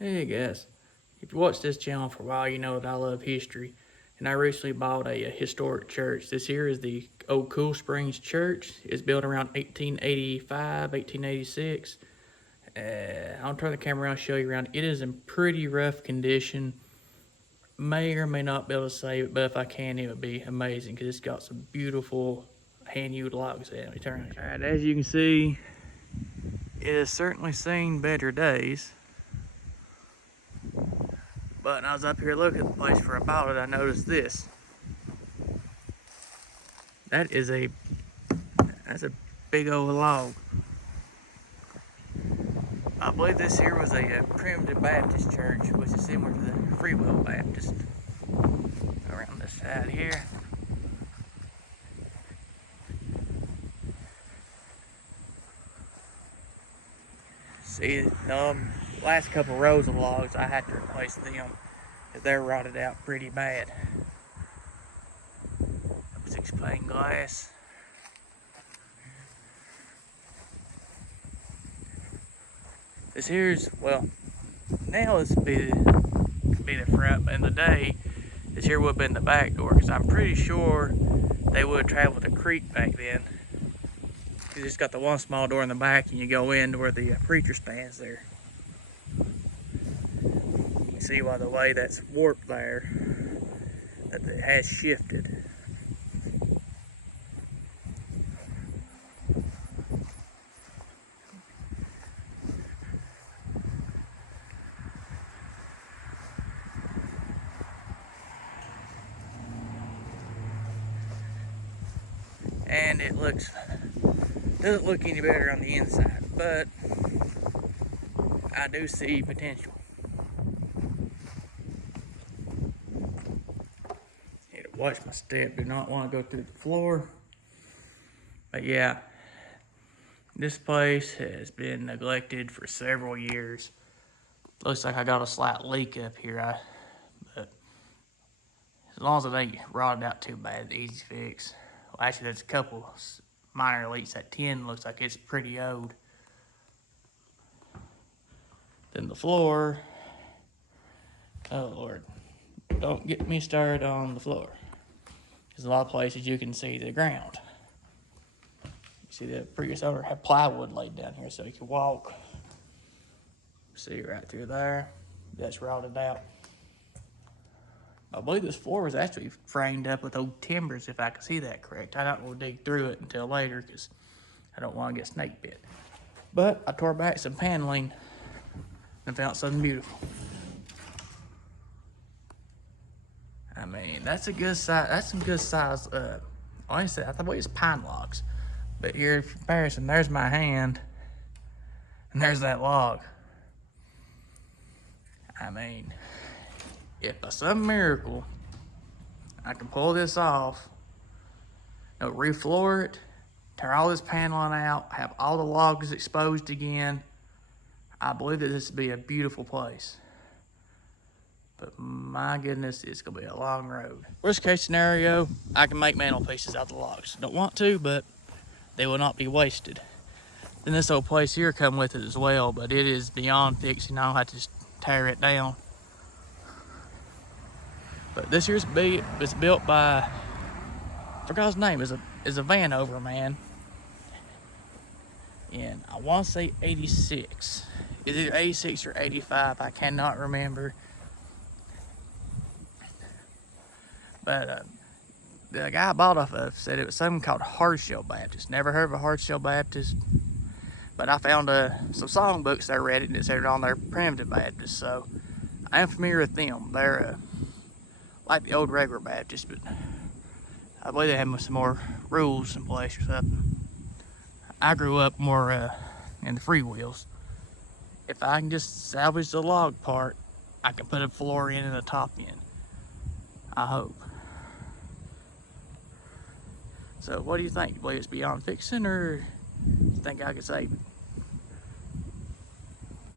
Hey guys, if you watched this channel for a while, you know that I love history. And I recently bought a historic church. This here is the old Cool Springs Church. It's built around 1885, 1886. I'll turn the camera around and show you around. It is in pretty rough condition. May or may not be able to save it, but if I can, it would be amazing because it's got some beautiful hand-hewed logs in it. Let me turn it. Alright, as you can see, it has certainly seen better days. But when I was up here looking at the place for about it, I noticed this. That's a big old log. I believe this here was a primitive Baptist church, which is similar to the Free Will Baptist. Around this side here. See, the last couple rows of logs, I had to replace them because they're rotted out pretty bad. 6 pane glass. This here's, well, now this would be the front, but in the day, this here would have been the back door, because I'm pretty sure they would have traveled the creek back then. You just got the one small door in the back, and you go in to where the preacher stands there. You can see by the way that's warped there, that it has shifted. And it doesn't look any better on the inside, but I do see potential. Need to watch my step, do not want to go through the floor. But yeah, this place has been neglected for several years. Looks like I got a slight leak up here, but as long as it ain't rotted out too bad, easy fix. Well, actually, there's a couple minor leaks. That tin looks like it's pretty old. Then the floor, oh Lord, don't get me started on the floor. There's a lot of places you can see the ground. You see the previous owner had plywood laid down here so you could walk. See right through there, that's rotted out. I believe this floor was actually framed up with old timbers, if I could see that correct. I don't want to dig through it until later because I don't want to get snake bit. But I tore back some paneling and found something beautiful. I mean, that's a good size. That's some good size. Like I said, I thought it was pine logs, but here, in comparison, there's my hand, and there's that log. I mean, if by some miracle I can pull this off, refloor it, tear all this paneling out, have all the logs exposed again, I believe that this would be a beautiful place. But my goodness, it's gonna be a long road. Worst case scenario, I can make mantelpieces out of the logs. Don't want to, but they will not be wasted. Then this old place here come with it as well, but it is beyond fixing. I'll have to just tear it down. But this here's it's built by, I forgot his name, is a Vanover man. And I want to say 86. It's either 86 or 85, I cannot remember. But the guy I bought off of said it was something called Hardshell Baptist. Never heard of a Hardshell Baptist. But I found some songbooks that I read it, and it said it on their primitive Baptist. So I am familiar with them. They're like the old regular Baptist, but I believe they have some more rules in place or something. I grew up more in the free wheels. If I can just salvage the log part, I can put a floor in and a top in. I hope. So what do you think? Do you believe it's beyond fixing, or do you think I could save it?